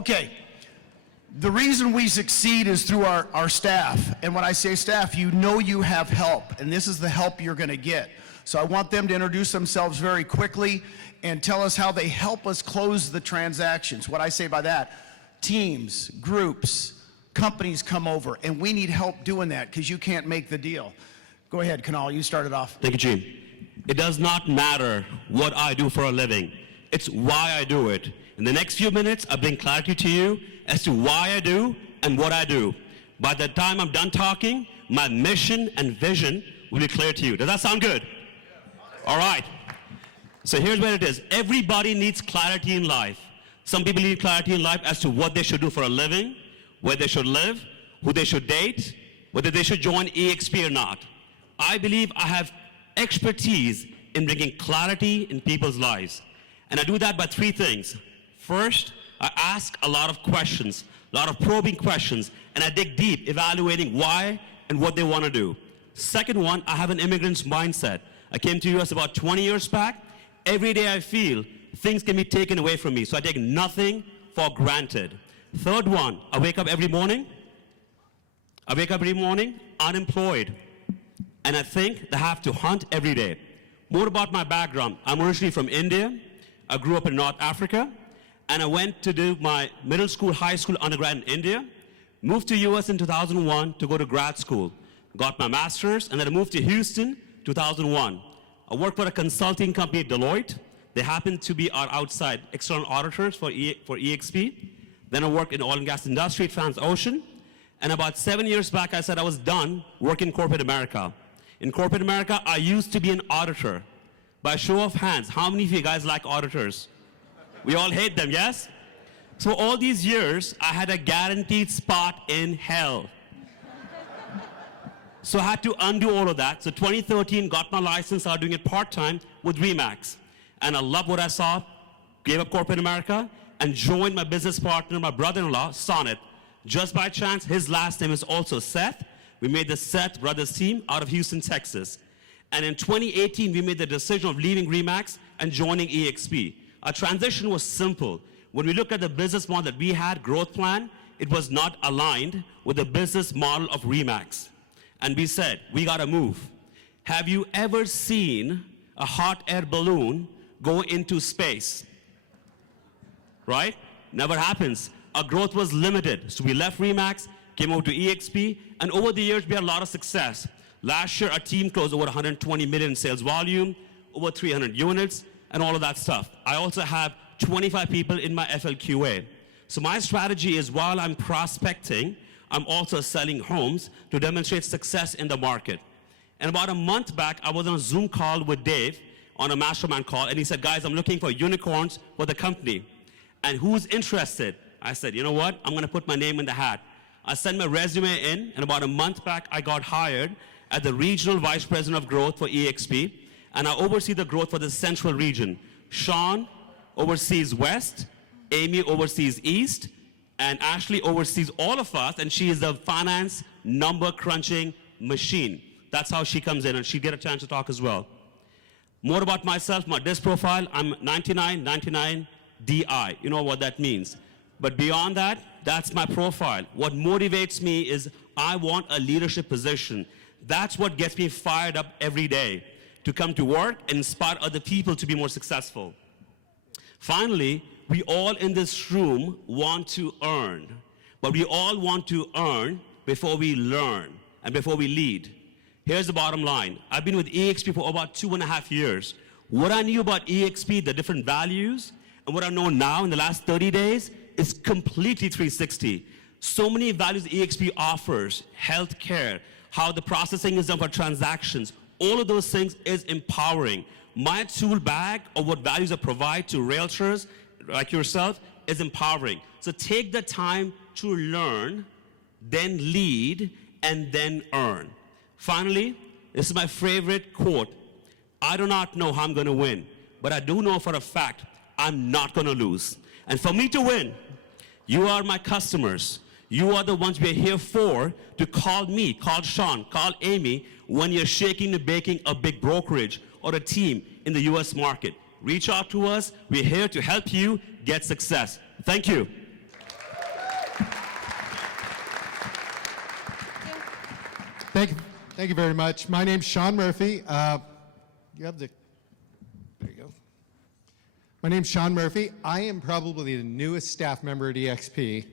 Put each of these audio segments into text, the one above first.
Okay. The reason we succeed is through our staff. And when I say staff, you know you have help, and this is the help you're going to get. So I want them to introduce themselves very quickly and tell us how they help us close the transactions. What I say by that, teams, groups, companies come over, and we need help doing that because you can't make the deal. Go ahead, Kunal, you start it off. Thank you, Gene. It does not matter what I do for a living. It's why I do it. In the next few minutes, I bring clarity to you as to why I do and what I do. By the time I'm done talking, my mission and vision will be clear to you. Does that sound good? All right. So here's where it is. Everybody needs clarity in life. Some people need clarity in life as to what they should do for a living, where they should live, who they should date, whether they should join EXP or not. I believe I have expertise in bringing clarity in people's lives. And I do that by three things. First, I ask a lot of questions, a lot of probing questions, and I dig deep, evaluating why and what they want to do. Second one, I have an immigrant's mindset. I came to US about 20 years back. Every day I feel things can be taken away from me, so I take nothing for granted. Third one, I wake up every morning unemployed, and I think they have to hunt every day. More about my background. I'm originally from India. I grew up in North Africa, and I went to do my middle school, high school, undergrad in India, moved to US in 2001 to go to grad school, got my master's, and then I moved to Houston, 2001. I worked for a consulting company, Deloitte. They happened to be our outside external auditors for EXP. Then I worked in oil and gas industry at Transocean. And about 7 years back, I said I was done working in corporate America. In corporate America, I used to be an auditor. By show of hands, how many of you guys like auditors? We all hate them, yes? So all these years, I had a guaranteed spot in hell. So I had to undo all of that. So 2013, got my license, started doing it part-time with RE/MAX. And I loved what I saw, gave up corporate America, and joined my business partner, my brother-in-law, Sonnet. Just by chance, his last name is also Seth. We made the Seth Brothers team out of Houston, Texas. And in 2018, we made the decision of leaving RE/MAX and joining EXP. Our transition was simple. When we looked at the business model that we had, growth plan, it was not aligned with the business model of RE/MAX. And we said, we gotta move. Have you ever seen a hot air balloon go into space? Right? Never happens. Our growth was limited. So we left RE/MAX, came over to EXP, and over the years we had a lot of success. Last year our team closed over 120 million in sales volume, over 300 units, and all of that stuff. I also have 25 people in my FLQA. So my strategy is while I'm prospecting, I'm also selling homes to demonstrate success in the market. And about a month back, I was on a Zoom call with Dave on a Mastermind call, and he said, guys, I'm looking for unicorns for the company. And who's interested? I said, you know what? I'm gonna put my name in the hat. I sent my resume in, and about a month back, I got hired as the Regional Vice President of Growth for EXP, and I oversee the growth for the Central region. Sean oversees West, Amy oversees East, and Ashley oversees all of us, and she is the finance number crunching machine. That's how she comes in, and she'll get a chance to talk as well. More about myself, my disc profile, I'm 9999 DI. You know what that means. But beyond that, that's my profile. What motivates me is I want a leadership position. That's what gets me fired up every day, to come to work and inspire other people to be more successful. Finally, we all in this room want to earn, but we all want to earn before we learn and before we lead. Here's the bottom line. I've been with EXP for about 2.5 years. What I knew about EXP, the different values, and what I know now in the last 30 days is completely 360. So many values EXP offers, healthcare, how the processing is done for transactions, all of those things is empowering. My tool bag of what values I provide to realtors like yourself is empowering. So take the time to learn, then lead, and then earn. Finally, this is my favorite quote. I do not know how I'm gonna win, but I do know for a fact I'm not gonna lose. And for me to win, you are my customers. You are the ones we're here for, to call me, call Sean, call Amy when you're shaking and baking a big brokerage or a team in the US market. Reach out to us. We're here to help you get success. Thank you. Thank you very much. My name's Sean Murphy. There you go. My name's Sean Murphy. I am probably the newest staff member at EXP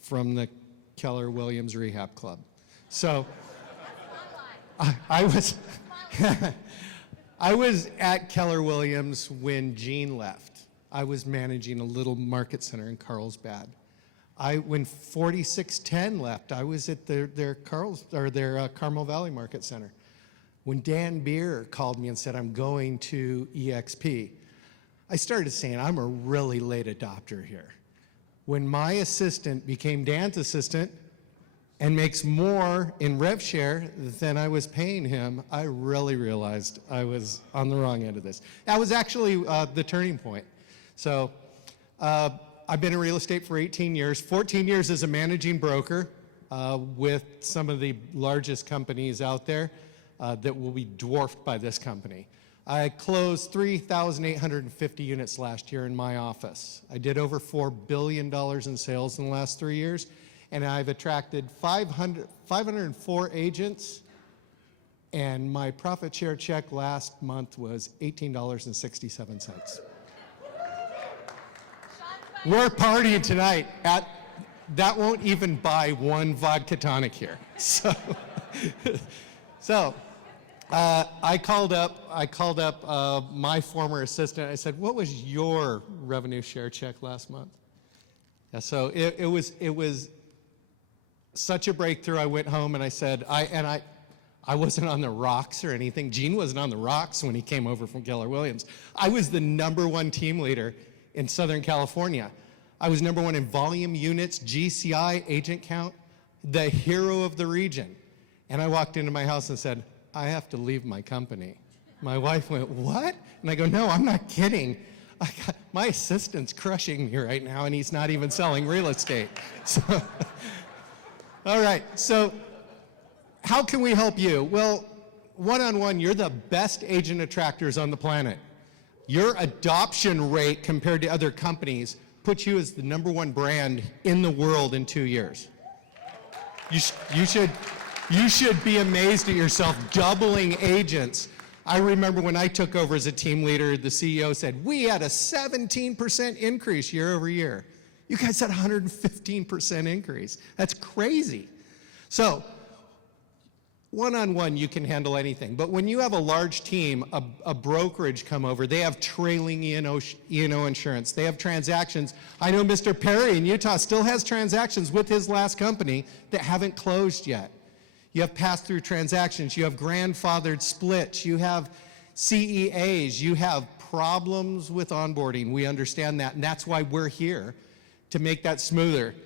from the Keller Williams Rehab Club. So I was I was at Keller Williams when Gene left. I was managing a little market center in Carlsbad. When 4610 left, I was at their Carmel Valley Market Center. When Dan Beer called me and said, I'm going to EXP, I started saying, I'm a really late adopter here. When my assistant became Dan's assistant and makes more in rev share than I was paying him, I really realized I was on the wrong end of this. That was actually the turning point. So I've been in real estate for 18 years, 14 years as a managing broker with some of the largest companies out there that will be dwarfed by this company. I closed 3,850 units last year in my office. I did over $4 billion in sales in the last 3 years, and I've attracted 504 agents, and my profit share check last month was $18.67. We're partying tonight. That won't even buy one vodka tonic here. So, I called up my former assistant. I said, "What was your revenue share check last month?" Yeah, so it was such a breakthrough. I went home and I said, I wasn't on the rocks or anything. Gene wasn't on the rocks when he came over from Keller Williams. I was the #1 team leader in Southern California. I was #1 in volume, units, GCI, agent count, the hero of the region. And I walked into my house and said, I have to leave my company. My wife went, what? And I go, no, I'm not kidding. My assistant's crushing me right now, and he's not even selling real estate. So, all right, so how can we help you? Well, one-on-one, you're the best agent attractors on the planet. Your adoption rate compared to other companies puts you as the #1 brand in the world in 2 years. You should be amazed at yourself, doubling agents. I remember when I took over as a team leader, the CEO said, we had a 17% increase year over year. You guys had 115% increase. That's crazy. So, one-on-one, you can handle anything. But when you have a large team, a brokerage come over, they have trailing E&O insurance. They have transactions. I know Mr. Perry in Utah still has transactions with his last company that haven't closed yet. You have pass-through transactions. You have grandfathered splits. You have CEAs. You have problems with onboarding. We understand that, and that's why we're here, to make that smoother.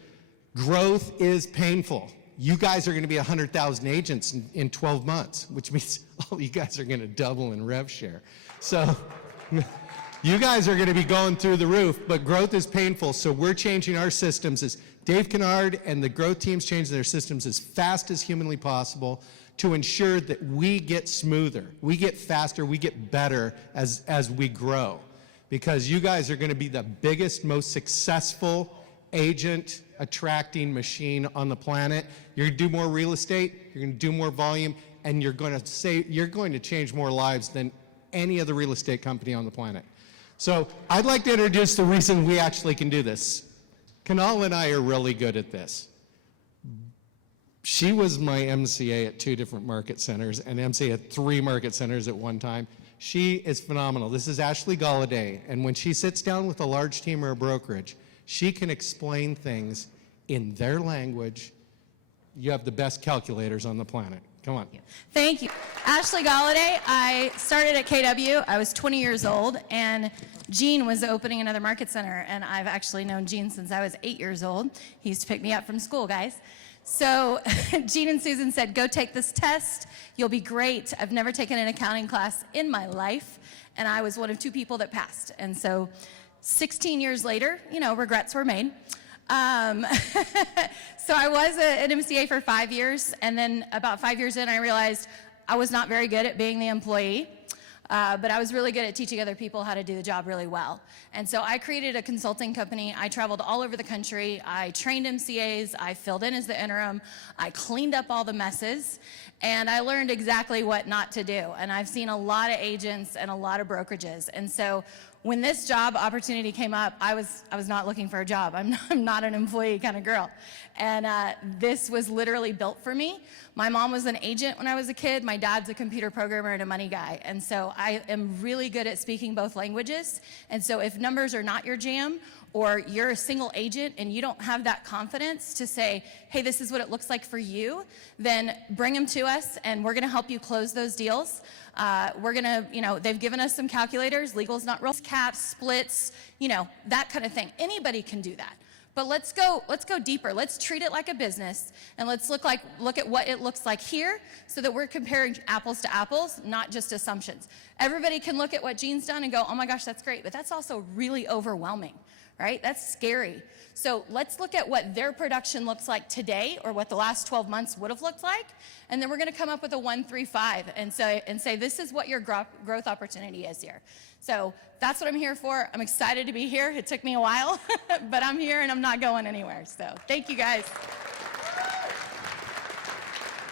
Growth is painful. You guys are going to be 100,000 agents in 12 months, which means all you guys are going to double in rev share. So you guys are going to be going through the roof, but growth is painful, so we're changing our systems. As Dave Kennard and the growth team's changing their systems as fast as humanly possible to ensure that we get smoother, we get faster, we get better as we grow. Because you guys are going to be the biggest, most successful agent attracting machine on the planet. You're going to do more real estate, you're going to do more volume, and you're going to change more lives than any other real estate company on the planet. So I'd like to introduce the reason we actually can do this. Kunal and I are really good at this. She was my MCA at 2 different market centers and MCA at 3 market centers at one time. She is phenomenal. This is Ashley Golladay, and when she sits down with a large team or a brokerage, she can explain things in their language. You have the best calculators on the planet. Come on. Thank you. Ashley Golladay. I started at KW. I was 20 years old, and Gene was opening another market center, and I've actually known Gene since I was 8 years old. He used to pick me up from school, guys. So Gene and Susan said, go take this test. You'll be great. I've never taken an accounting class in my life, and I was one of 2 people that passed. And so 16 years later, regrets were made. So I was an MCA for 5 years, and then about 5 years in, I realized I was not very good at being the employee. but I was really good at teaching other people how to do the job really well. And so I created a consulting company. I traveled all over the country. I trained MCAs. I filled in as the interim. I cleaned up all the messes. And I learned exactly what not to do. And I've seen a lot of agents and a lot of brokerages. And so when this job opportunity came up, I was not looking for a job. I'm not an employee kind of girl. And this was literally built for me. My mom was an agent when I was a kid. My dad's a computer programmer and a money guy. And so I am really good at speaking both languages. And so if numbers are not your jam, or you're a single agent and you don't have that confidence to say, hey, this is what it looks like for you, then bring them to us and we're gonna help you close those deals. We're gonna, they've given us some calculators, legal's not real, caps, splits, that kind of thing. Anybody can do that. But let's go deeper. Let's treat it like a business, and let's look at what it looks like here, so that we're comparing apples to apples, not just assumptions. Everybody can look at what Jean's done and go, oh my gosh, that's great, but that's also really overwhelming, right? That's scary. So let's look at what their production looks like today, or what the last 12 months would have looked like, and then we're gonna come up with a 1, 3, 5 and say this is what your growth opportunity is here. So that's what I'm here for. I'm excited to be here. It took me a while, but I'm here and I'm not going anywhere. So thank you guys.